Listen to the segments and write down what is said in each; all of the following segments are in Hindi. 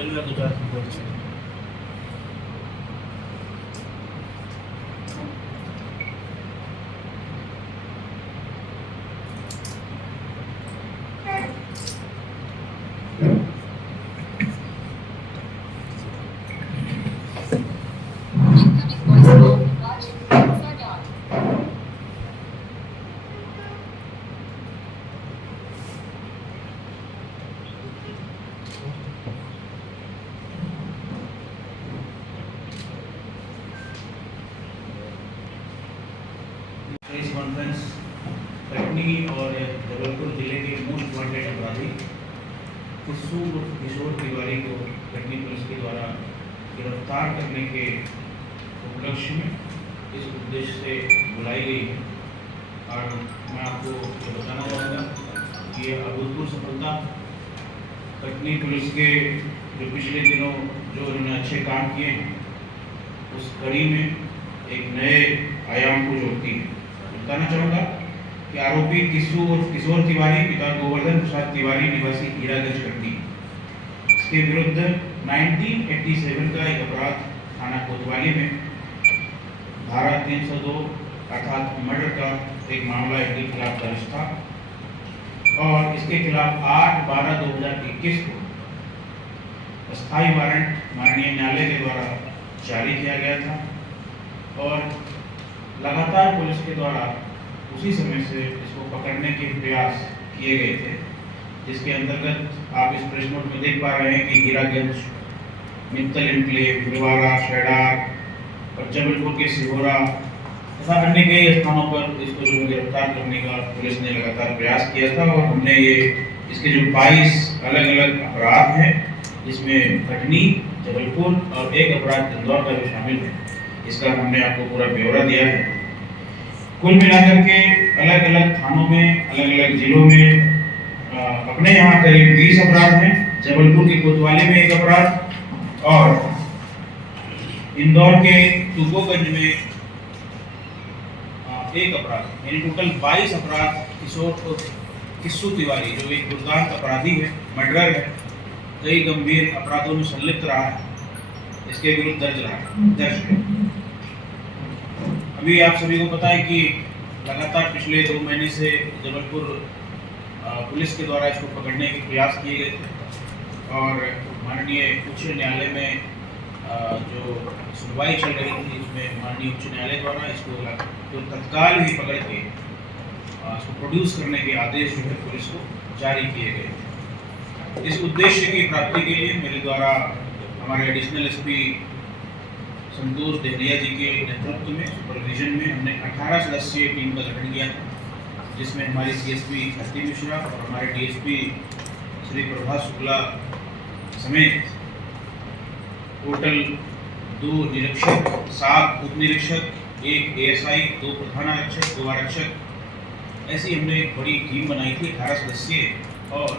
रेलवे गुजरात बोर्ड से प्रेस कॉन्फ्रेंस कटनी और जबलपुर जिले के मोस्ट वांटेड अपराधी किशोर तिवारी को कटनी पुलिस के द्वारा गिरफ्तार करने के उपलक्ष्य में इस उद्देश्य से बुलाई गई है। और मैं आपको ये बताना चाहूँगा कि ये अभूतपूर्व सफलता कटनी पुलिस के जो पिछले दिनों जो उन्होंने अच्छे काम किए हैं उस कड़ी में एक नए आयाम को जोड़ती है। बताना चाहूँगा कि आरोपी किशोर तिवारी पिता गोवर्धन प्रसाद तिवारी निवासी हीरागंज कटनी, इसके विरुद्ध 1987 का एक अपराध थाना कोतवाली में धारा 302 अर्थात मर्डर का एक मामला इनके खिलाफ दर्ज था और इसके खिलाफ 8/12/2021 को अस्थायी वारंट माननीय न्यायालय के द्वारा जारी किया गया था और लगातार पुलिस के द्वारा उसी समय से इसको पकड़ने के प्रयास किए गए थे, जिसके अंतर्गत आप इस प्रेस नोट में देख पा रहे हैं कि हीरागंज, मित्तल एनक्लेव, भिलवाड़ा, शेडार और जबलपुर के सिहोरा तथा अन्य कई स्थानों पर इसको जो गिरफ्तार करने का पुलिस ने लगातार प्रयास किया था। और हमने ये इसके जो 22 अलग अलग अपराध हैं जिसमें कटनी, जबलपुर और एक अपराध इंदौर का भी शामिल है, इसका हमने आपको पूरा ब्यौरा दिया है। कुल मिलाकर के अलग अलग थानों में, अलग अलग जिलों में अपने यहाँ करीब 20 अपराध हैं, जबलपुर के कोतवाली में एक अपराध और इंदौर के तुगोगंज में एक अपराध, यानी टोटल 22 अपराध किशोर तिवारी जो एक दुर्दांत अपराधी है, मर्डरर है, कई गंभीर अपराधों में संलिप्त रहा है, इसके विरुद्ध दर्ज है। अभी आप सभी को पता है कि लगातार पिछले 2 महीने से जबलपुर पुलिस के द्वारा इसको पकड़ने के प्रयास किए गए थे और माननीय उच्च न्यायालय में जो सुनवाई चल रही थी उसमें माननीय उच्च न्यायालय द्वारा इसको तत्काल ही पकड़ के इसको प्रोड्यूस करने के आदेश जो है पुलिस को जारी किए गए। इस उद्देश्य की प्राप्ति के लिए मेरे द्वारा हमारे एडिशनल एसपी संतोष डेहरिया जी के नेतृत्व में, सुपरविजन में हमने 18 सदस्यीय टीम का गठन किया था, जिसमें हमारी सीएसपी ख्याति मिश्रा और हमारे डीएसपी श्री प्रभा शुक्ला समेत टोटल 2 निरीक्षक, 7 उप निरीक्षक, 1 एएसआई, 2 प्रधानारक्षक, 2 आरक्षक, ऐसी हमने एक बड़ी टीम बनाई थी 18 सदस्यीय। और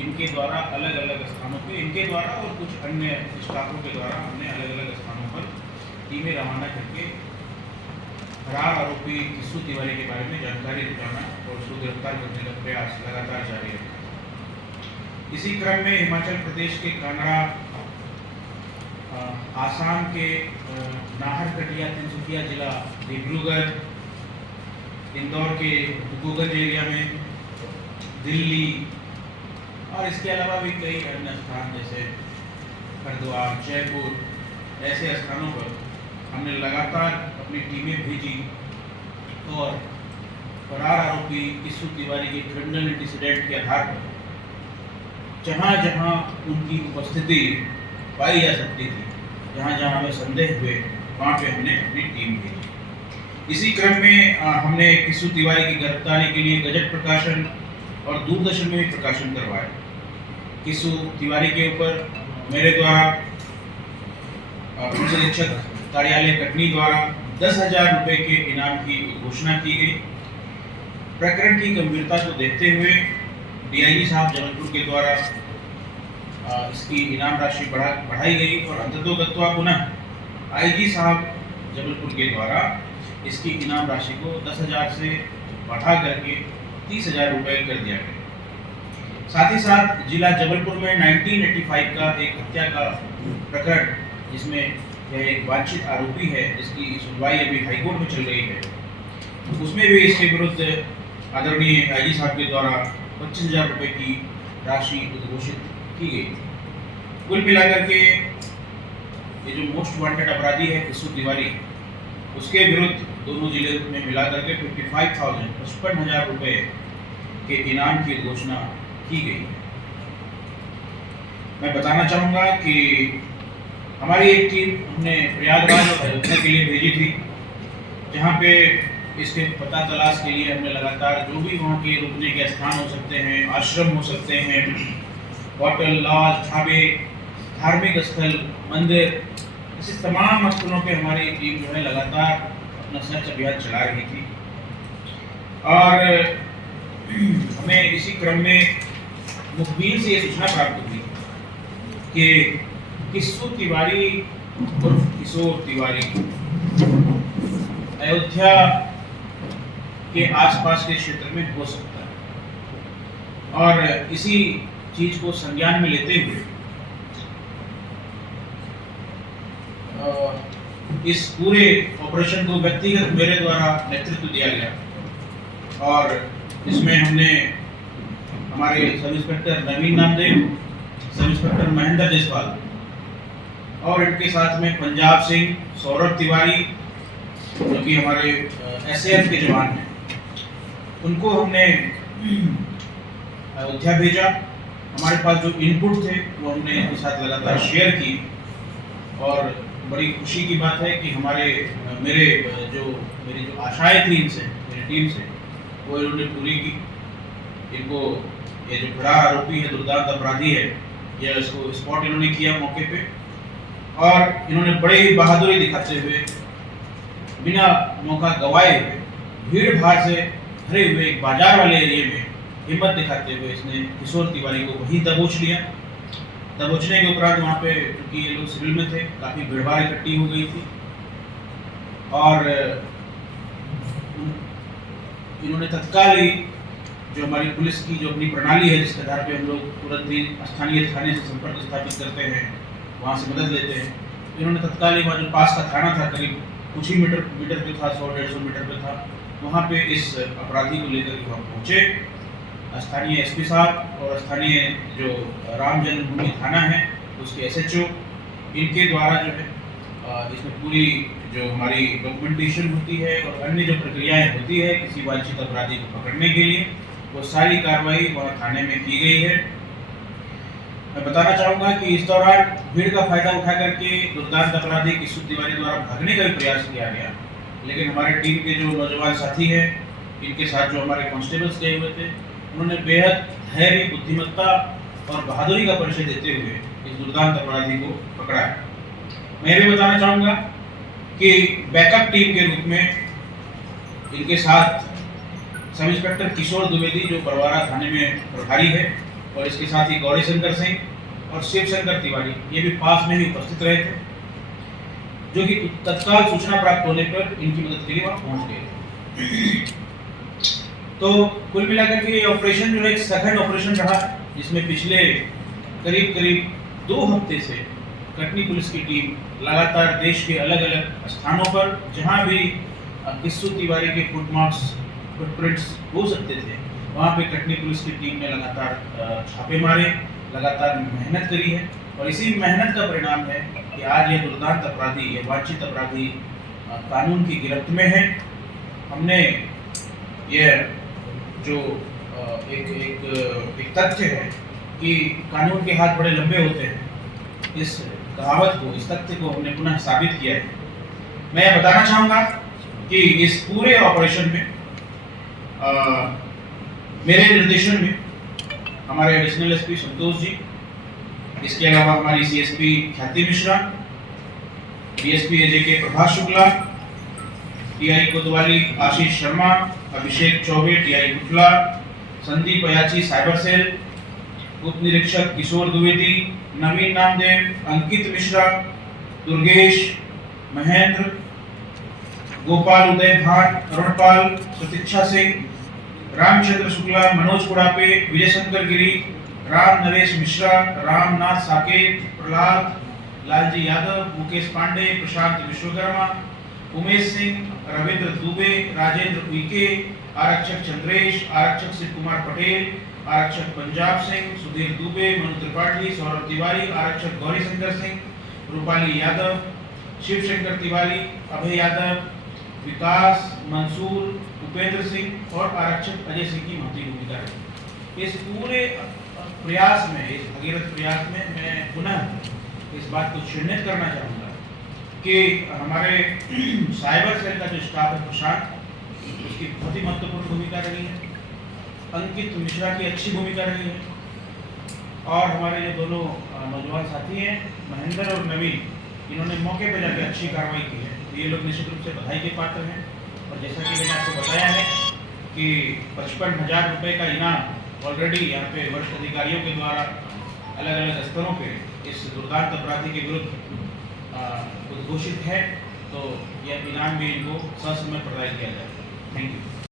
इनके द्वारा अलग अलग स्थानों पे, इनके द्वारा और कुछ अन्य स्टाफों के द्वारा हमने अलग अलग स्थानों पर टीमें रवाना करके फरार आरोपी किशोर तिवारी के बारे में जानकारी जुटाना और उसको गिरफ्तार करने का प्रयास लगातार जारी रखा। इसी क्रम में हिमाचल प्रदेश के कांगड़ा, आसाम के नाहरकटिया, तिनसुकिया जिला, डिब्रूगढ़, इंदौर के तुगोगंज एरिया में, दिल्ली और इसके अलावा भी कई अन्य स्थान जैसे हरिद्वार, जयपुर ऐसे स्थानों पर हमने लगातार अपनी टीमें भेजी और फरार आरोपी किशोर तिवारी के क्रिमिनल इंसिडेंट के आधार पर जहाँ जहाँ उनकी उपस्थिति पाई जा सकती थी, जहाँ जहाँ हमें संदेह हुए, वहाँ पे हमने अपनी टीम भेजी। इसी क्रम में हमने किशोर तिवारी की गिरफ्तारी के लिए गजट प्रकाशन और दूरदर्शन में भी प्रकाशन करवाया। किशोर तिवारी के ऊपर मेरे द्वारा पुलिस अधीक्षक कार्यालय कटनी द्वारा 10,000 रुपये के इनाम की घोषणा की गई। प्रकरण की गंभीरता को देखते हुए डीआईजी साहब जबलपुर के द्वारा इसकी इनाम राशि बढ़ाई गई और अंततोगत्वा पुनः आईजी साहब जबलपुर के द्वारा इसकी इनाम राशि को 10,000 से बढ़ा करके 30,000 रुपये कर दिया गया। साथ ही साथ जिला जबलपुर में 1985 का एक हत्या का प्रकरण, जिसमें यह एक वांछित आरोपी है जिसकी सुनवाई अभी हाईकोर्ट में चल रही है, उसमें भी इसके विरुद्ध आदरणीय आईजी साहब के द्वारा 25,000 रुपये की राशि उद्घोषित की गई। कुल मिलाकर के ये जो मोस्ट वांटेड अपराधी है किस्सू तिवारी, उसके विरुद्ध दोनों जिले में मिलाकर के 55,000 रुपये के इनाम की घोषणा की गई है। मैं बताना चाहूँगा कि हमारी एक टीम हमने प्रयागराज और अयोध्या के लिए भेजी थी, जहाँ पे इसके पता तलाश के लिए हमने लगातार जो भी वहाँ के रुकने के स्थान हो सकते हैं, आश्रम हो सकते हैं, होटल, लॉज, ढाबे, धार्मिक स्थल, मंदिर, ऐसे तमाम स्थलों पे हमारी टीम जो है लगातार अपना सर्च अभियान चला रही थी। और हमें इसी क्रम में मुखबिर से ये सूचना प्राप्त हुई कि किस्सू तिवारी उर्फ किशोर तिवारी अयोध्या के आसपास के क्षेत्र में हो सकता है। और इसी चीज को संज्ञान में लेते हुए इस पूरे ऑपरेशन को व्यक्तिगत मेरे द्वारा नेतृत्व दिया गया। और इसमें हमने हमारे सब इंस्पेक्टर नवीन नामदेव, सब इंस्पेक्टर महेंद्र जायसवाल और इनके साथ में पंजाब सिंह, सौरभ तिवारी जो कि हमारे एसएएफ के जवान हैं, उनको हमने अयोध्या भेजा। हमारे पास जो इनपुट थे वो हमने इनके साथ लगातार शेयर की। और बड़ी खुशी की बात है कि मेरी जो आशाएं थी इनसे, मेरी टीम से, वो इन्होंने पूरी की। इनको ये जो बड़ा आरोपी है, दुर्दांत अपराधी है, ये इसको स्पॉट इन्होंने किया मौके पे। और इन्होंने बड़े ही बहादुरी दिखाते हुए, बिना मौका गंवाए हुए, भीड़ भाड़ से भरे हुए एक बाजार वाले एरिया में हिम्मत दिखाते हुए इसने किशोर तिवारी को वहीं दबोच लिया। दबोचने के उपरांत वहाँ पे, क्योंकि ये लोग सिविल में थे, काफ़ी भीड़ भाड़ इकट्ठी हो गई थी और इन्होंने तत्काल ही जो हमारी पुलिस की जो अपनी प्रणाली है, जिसके आधार पे हम लोग तुरंत ही स्थानीय थाने से संपर्क स्थापित करते हैं, वहाँ से मदद लेते हैं। इन्होंने तत्काल ही वहाँ जो पास का थाना था, करीब कुछ ही मीटर पे था, 100-150 मीटर पे था, वहाँ पे इस अपराधी को लेकर के वहाँ पहुँचे। स्थानीय एसपी साहब और स्थानीय जो राम जन्मभूमि थाना है उसके एसएचओ, इनके द्वारा जो है इसमें पूरी जो हमारी डॉक्यूमेंटेशन होती है और अन्य जो प्रक्रियाएं होती है किसी वांछित अपराधी को पकड़ने के लिए, वो सारी कार्रवाई वहाँ थाने में की गई है। मैं बताना चाहूँगा कि इस दौरान भीड़ का फायदा उठा करके दुर्दांत अपराधी किशोर तिवारी द्वारा भागने का भी प्रयास किया गया, लेकिन हमारे टीम के जो नौजवान साथी हैं, इनके साथ जो हमारे कांस्टेबल्स गए हुए थे, उन्होंने बेहद धैर्य, बुद्धिमत्ता और बहादुरी का परिचय देते हुए इस दुर्दांत अपराधी को पकड़ा है। मैं भी बताना चाहूँगा कि बैकअप टीम के रूप में इनके साथ सब इंस्पेक्टर किशोर द्विवेदी जो बरवारा थाने में प्रभारी है, और इसके साथ ही गौरी शंकर सिंह और शिव शंकर तिवारी, ये भी पास में ही उपस्थित रहे थे, जो कि तत्काल सूचना प्राप्त होने पर इनकी मदद के लिए वहाँ पहुँच गए। तो कुल मिलाकर के ये ऑपरेशन जो है एक सघन ऑपरेशन रहा, जिसमें पिछले करीब 2 हफ्ते से कटनी पुलिस की टीम लगातार देश के अलग अलग स्थानों पर जहां भी किशोर तिवारी के फुटप्रिंट्स हो सकते थे, वहां पे कटनी पुलिस की टीम ने लगातार छापे मारे, लगातार मेहनत करी है। और इसी मेहनत का परिणाम है कि आज ये दुर्दांत अपराधी, ये वांछित अपराधी कानून की गिरफ्त में है। हमने ये जो एक तथ्य है कि कानून के हाथ बड़े लंबे होते हैं, इस कहावत को, इस तथ्य को हमने पुनः साबित किया है। मैं बताना चाहूँगा कि इस पूरे ऑपरेशन में मेरे निर्देशन में हमारे एडिशनल एसपी संतोष जी, इसके अलावा हमारी सीएसपी ख्याति Mishra, DSP AJK Prabhash Shukla, TI कोतवाली आशीष शर्मा, अभिषेक Choubey TI गुटला, Sandeep Ayachi cyber cell, उप निरीक्षक किशोर द्विवेदी, नवीन नामदेव, अंकित मिश्रा, दुर्गेश, महेंद्र, गोपाल उदय भाट, अरुणपाल, प्रतीक्षा सिंह, रामचंद्र शुक्ला, मनोज कुड़ापे, विजय शंकर गिरी, राम नरेश मिश्रा, रामनाथ साकेत, प्रहलाद लालजी यादव, मुकेश पांडे, प्रशांत विश्वकर्मा, उमेश सिंह, रविंद्र दुबे, राजेंद्र उइके, आरक्षक चंद्रेश, आरक्षक शिव कुमार पटेल, आरक्षक पंजाब सिंह, सुधीर दुबे, मनु त्रिपाठी, सौरभ तिवारी, आरक्षक गौरी शंकर सिंह, रूपाली यादव, शिवशंकर तिवारी, अभय यादव, विकास, मंसूर, उपेंद्र सिंह और आरक्षक अजय सिंह की महत्वपूर्ण भूमिका रही। इस पूरे प्रयास में, इस भगीरथ प्रयास में मैं पुनः इस बात को चिन्हित करना चाहूँगा कि हमारे साइबर सेल का जो स्टाफ है प्रशांत, उसकी बहुत ही महत्वपूर्ण भूमिका रही है। अंकित मिश्रा की अच्छी भूमिका रही है और हमारे जो दोनों नौजवान साथी हैं महेंद्र और नवीन, इन्होंने मौके पर जाकर अच्छी कार्रवाई की है। तो ये लोग निश्चित रूप से बधाई के पात्र हैं। और जैसा कि मैंने आपको बताया है कि 55,000 रुपये का इनाम ऑलरेडी यहाँ पे वरिष्ठ अधिकारियों के द्वारा अलग अलग स्तरों पे इस दुर्दांत अपराधी के विरुद्ध उद्घोषित है। तो यह इनाम भी इनको ससमय प्रदान किया जाए। Thank you.